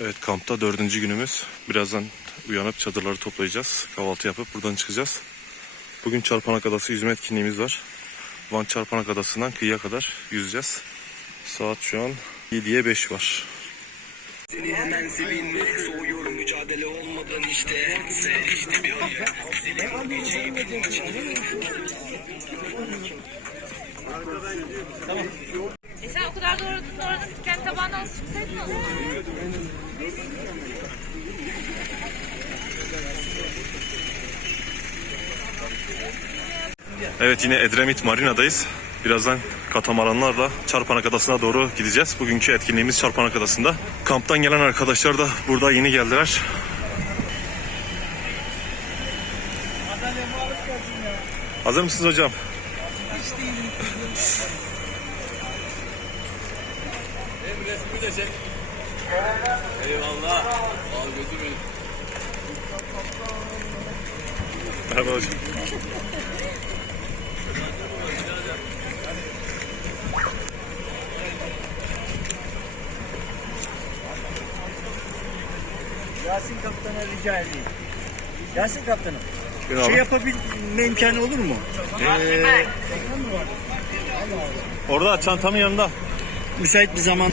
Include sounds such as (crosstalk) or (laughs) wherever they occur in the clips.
Evet kampta dördüncü günümüz. Birazdan uyanıp çadırları toplayacağız. Kahvaltı yapıp buradan çıkacağız. Bugün Çarpanak Adası yüzme etkinliğimiz var. Van Çarpanak Adası'ndan kıyıya kadar yüzeceğiz. Saat şu an 7'ye 5 var. Denizden sevinme Soğuyor mücadele olmadan işte Se işte bir hayal Senin o geceyi benim için E sen o kadar doğradın doğradın kendi tabağından o zaman. Evet yine Edremit Marina'dayız. Birazdan katamaranlarla Çarpanak Adası'na doğru gideceğiz. Bugünkü etkinliğimiz Çarpanak Adası'nda. Kamptan gelen arkadaşlar da burada yeni geldiler. Hazır mısınız hocam? Merhaba hocam. Yasin kaptana rica edeyim. Yasin kaptanım. Şey abi. yapabilme imkanı olur mu? Orada çantamın yanında. Müsait bir zaman.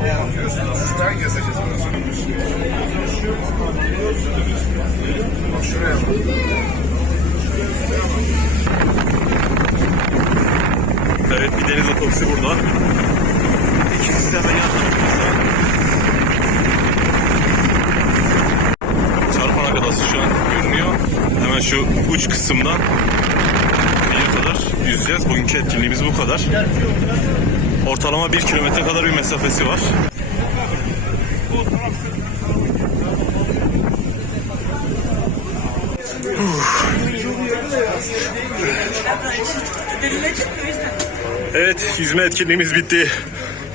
Şuradan gezeceğiz. Bak şuraya bak. Evet bir deniz otobüsü burada. İkincisi hemen yan tarafımızda. Çarpanak Adası şu an görünüyor. Hemen şu uç kısımdan bir kadar yüzeceğiz. Bugünkü etkinliğimiz bu kadar. Ortalama bir kilometre kadar bir mesafesi var. Evet, yüzme etkinliğimiz bitti.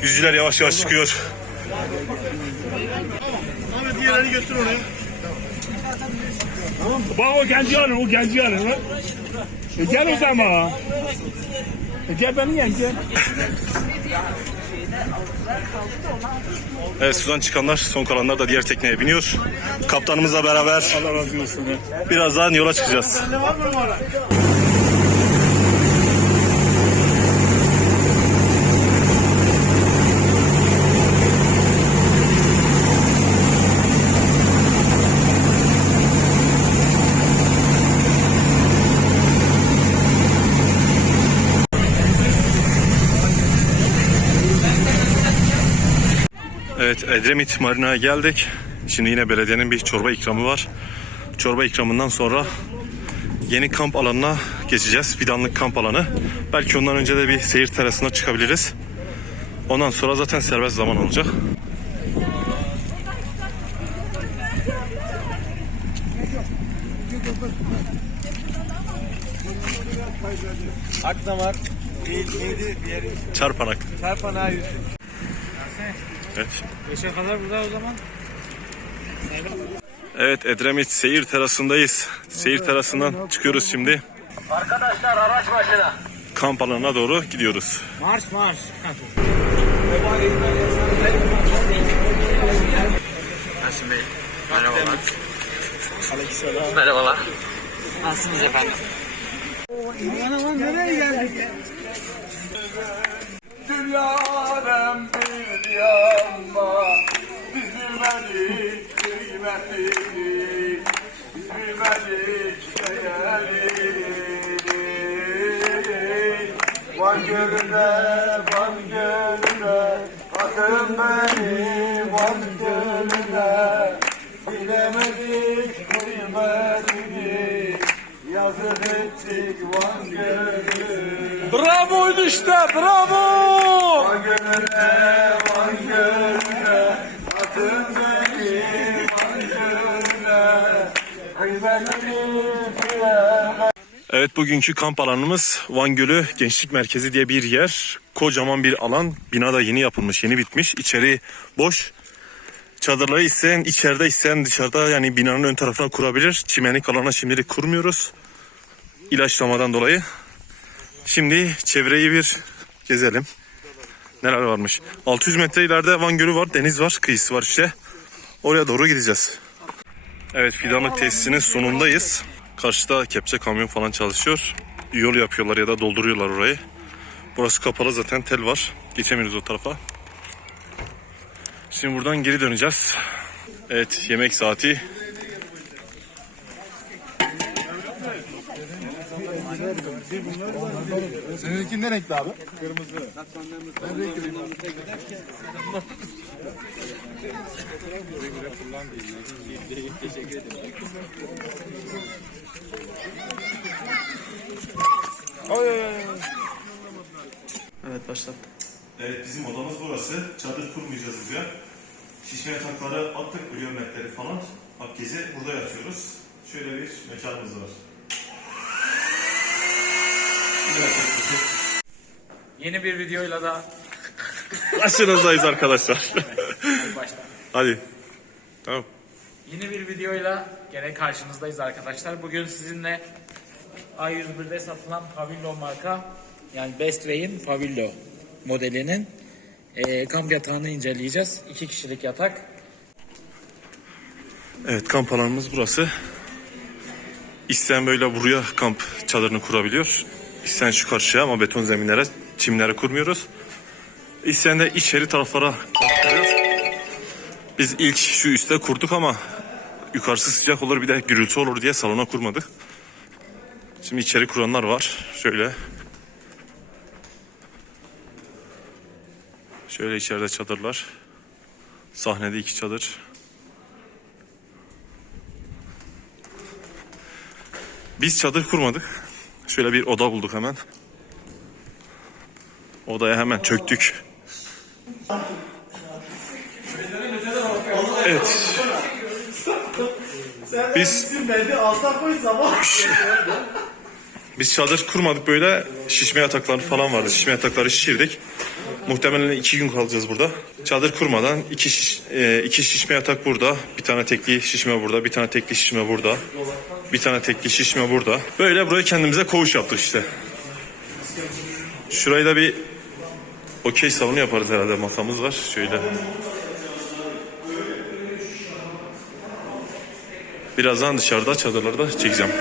Yüzücüler yavaş yavaş çıkıyor. Bak o genci alın, o genci alın. E gel o zaman. E gel beni yen gel. Evet, sudan çıkanlar, son kalanlar da diğer tekneye biniyor. Kaptanımızla beraber Allah razı olsun. ha. birazdan yola çıkacağız. Evet Edremit Marina'ya geldik. Şimdi yine belediyenin bir çorba ikramı var. Çorba ikramından sonra yeni kamp alanına geçeceğiz. Fidanlık kamp alanı. Belki ondan önce de bir seyir terasına çıkabiliriz. Ondan sonra zaten serbest zaman olacak. Akdamar neydi, bir yeri? Çarpanak. Serpanağı yüzdü. Evet. Beşe kadar burada o zaman. Evet Edremit seyir terasındayız. Seyir terasından çıkıyoruz şimdi. Arkadaşlar araç başına Kamp alanına doğru gidiyoruz. Marş marş. Yasin Bey Merhabalar Merhabalar Nasılsınız efendim? Aman nereye geldik? Dünyanın bir yanma Biz bilmedik kıymetini Biz bilmedik değerini. Van gölüne, Van gölüne Atın beni Bravo işte bravo. Evet bugünkü kamp alanımız Van Gölü Gençlik Merkezi diye bir yer. Kocaman bir alan. Bina da yeni yapılmış, yeni bitmiş. İçeri boş. Çadırları isteyen içeride isteyen dışarıda yani binanın ön tarafına kurabilir. Çimenlik alana şimdilik kurmuyoruz. İlaçlamadan dolayı. Şimdi çevreyi bir gezelim. Neler varmış. 600 metre ileride Van Gölü var, deniz var, kıyısı var işte. Oraya doğru gideceğiz. Evet fidanlık tesisinin sonundayız. Karşıda kepçe kamyon falan çalışıyor. Yol yapıyorlar ya da dolduruyorlar orayı. Burası kapalı zaten tel var. Geçemiyoruz o tarafa. Şimdi buradan geri döneceğiz. Evet yemek saati. Seninki ne renkli abi? Evet başlat. Evet bizim odamız burası. Çadır kurmayacağız buraya. Şişme yatakları attık biyometleri falan. Bak gece burada yatıyoruz. Şöyle bir mekanımız var. Yeni bir videoyla da Aşırızdayız arkadaşlar. başla. Hadi. Tamam. Yeni bir videoyla gene karşınızdayız arkadaşlar. Bugün sizinle A101'de satılan Pavillo marka yani Bestway'in Pavillo modelinin eee kamp yatağını inceleyeceğiz. İki kişilik yatak. Evet kamp alanımız burası. İsteyen böyle buraya kamp çadırını kurabiliyor. İsteyen şu karşıya ama beton zeminlere, çimlere kurmuyoruz. İsteyen de içeri taraflara kuruyor. Biz ilk şu üste kurduk ama yukarısı sıcak olur bir de gürültü olur diye salona kurmadık. Şimdi içeri kuranlar var. Şöyle. Şöyle içeride çadırlar. Sahnede iki çadır. Biz çadır kurmadık. Şöyle bir oda bulduk hemen. Odaya hemen çöktük. Evet. Biz (laughs) biz çadır kurmadık böyle şişme yatakları falan vardı. Şişme yatakları şişirdik. Muhtemelen iki gün kalacağız burada. Çadır kurmadan iki, şiş, e, iki şişme yatak burada. Bir tane tekli şişme burada. Bir tane tekli şişme burada. Bir tane tekli şişme burada. Böyle buraya kendimize koğuş yaptık işte. Şurayı da bir okey salonu yaparız herhalde. Masamız var. Şöyle. Birazdan dışarıda çadırlarda çekeceğim.